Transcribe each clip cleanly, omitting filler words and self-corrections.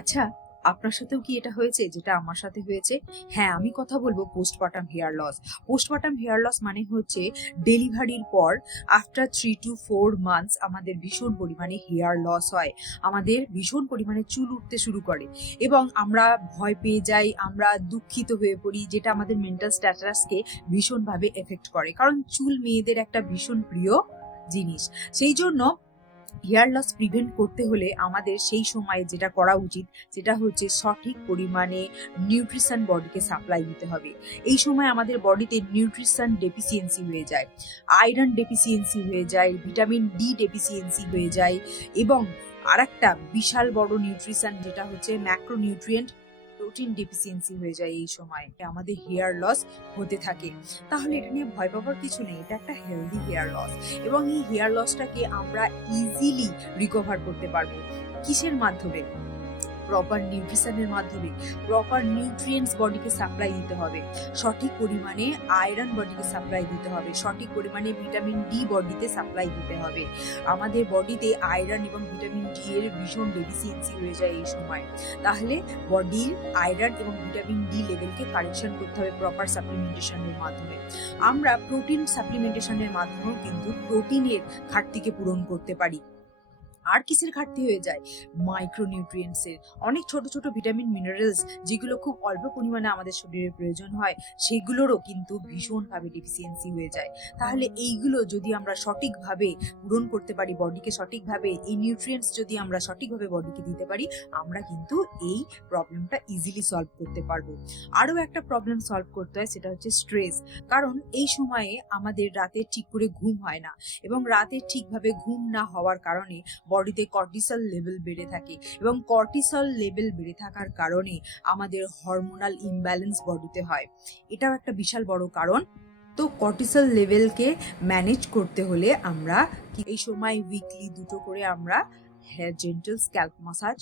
আচ্ছা, আপনার সাথেও কি এটা হয়েছে যেটা আমার সাথে হয়েছে? হ্যাঁ, আমি কথা বলবো postpartum hair loss. Postpartum hair loss মানে হচ্ছে ডেলিভারির পর আফটার 3 to 4 মান্থস আমাদের ভীষণ পরিমাণে হেয়ার লস হয়। আমাদের ভীষণ পরিমাণে চুল উঠতে শুরু করে এবং আমরা ভয় পেয়ে যাই, আমরা দুঃখিত হয়ে পড়ি, যেটা আমাদের মেন্টাল স্ট্যাটাসকে ভীষণভাবে এফেক্ট করে। কারণ চুল মেয়েদের একটা ভীষণ প্রিয় জিনিস। সেই জন্য হেয়ার লস প্রিভেন্ট করতে হলে আমাদের সেই সময়ে যেটা করা উচিত সেটা হচ্ছে সঠিক পরিমাণে নিউট্রিশন বডিকে সাপ্লাই দিতে হবে। এই সময় আমাদের বডিতে নিউট্রিশন ডেফিসিয়েন্সি হয়ে যায়, আয়রন ডেফিসিয়েন্সি হয়ে যায়, ভিটামিন ডি ডেফিসিয়েন্সি হয়ে যায় এবং আরেকটা বিশাল বড় নিউট্রিশন যেটা হচ্ছে ম্যাক্রোনিউট্রিয়েন্ট প্রোটিন ডেফিসিয়েন্সি হয়ে যায়। এই সময় আমাদের হেয়ার লস হতে থাকে। তাহলে এটা নিয়ে ভয় পাওয়ার কিছু নেই, এটা একটা হেলদি হেয়ার লস এবং এই হেয়ার লসটাকে আমরা ইজিলি রিকভার করতে পারবো। কিসের মাধ্যমে? প্রপার নিউট্রিশনের মাধ্যমে। প্রপার নিউট্রিয়েন্টস বডিকে সাপ্লাই দিতে হবে, সঠিক পরিমাণে আয়রন বডিকে সাপ্লাই দিতে হবে, সঠিক পরিমাণে ভিটামিন ডি বডিতে সাপ্লাই দিতে হবে। আমাদের বডিতে আয়রন এবং ভিটামিন ডি এর ভীষণ ডেফিসিয়েন্সি হয়ে যায় এই সময়। তাহলে বডির আয়রন এবং ভিটামিন ডি লেভেলকে কারেকশন করতে হবে প্রপার সাপ্লিমেন্টেশনের মাধ্যমে। আমরা প্রোটিন সাপ্লিমেন্টেশনের মাধ্যমেও কিন্তু প্রোটিনের ঘাটতিকে পূরণ করতে পারি। আর কিসের ঘাটতি হয়ে যায়? মাইক্রোনিউট্রিয়েন্টসের। অনেক ছোট ছোট ভিটামিন মিনারেলস যেগুলো খুব অল্প পরিমাণে আমাদের শরীরে প্রয়োজন হয়, সেগুলোরও কিন্তু ভীষণভাবে ডেফিসিয়েন্সি হয়ে যায়। তাহলে এইগুলো যদি আমরা সঠিকভাবে পূরণ করতে পারি, বডিকে সঠিকভাবে এই নিউট্রিয়েন্টস যদি আমরা সঠিকভাবে বডিকে দিতে পারি, আমরা কিন্তু এই প্রবলেমটা ইজিলি সলভ করতে পারবো। আরও একটা প্রবলেম সলভ করতে হয়, সেটা হচ্ছে স্ট্রেস। কারণ এই সময়ে আমাদের রাতে ঠিক করে ঘুম হয় না এবং রাতে ঠিকভাবে ঘুম না হওয়ার কারণে বডিতে কর্টিসল লেভেল বেড়ে থাকে এবং কর্টিসল লেভেল বেড়ে থাকার কারণে আমাদের হরমোনাল ইমব্যালেন্স বডিতে হয়। এটাও একটা বিশাল বড় কারণ। তো কর্টিসল লেভেলকে ম্যানেজ করতে হলে আমরা এই সময় উইকলি 2টো করে আমরা জেন্টাল স্ক্যাল্প মাসাজ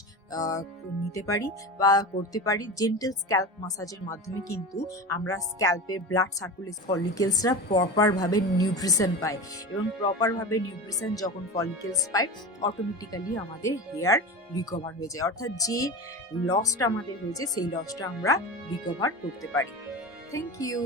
নিতে পারি বা করতে পারি। জেন্টাল স্ক্যাল্প মাসাজের মাধ্যমে কিন্তু আমরা স্ক্যাল্পের ব্লাড সার্কুলেশন, ফলিকেলসরা প্রপারভাবে নিউট্রিশন পায় এবং প্রপারভাবে নিউট্রিশন যখন ফলিকেলস পায়, অটোমেটিক্যালি আমাদের হেয়ার রিকভার হয়ে যায়। অর্থাৎ যে লসটা আমাদের হয়েছে সেই লসটা আমরা রিকভার করতে পারি। Thank you.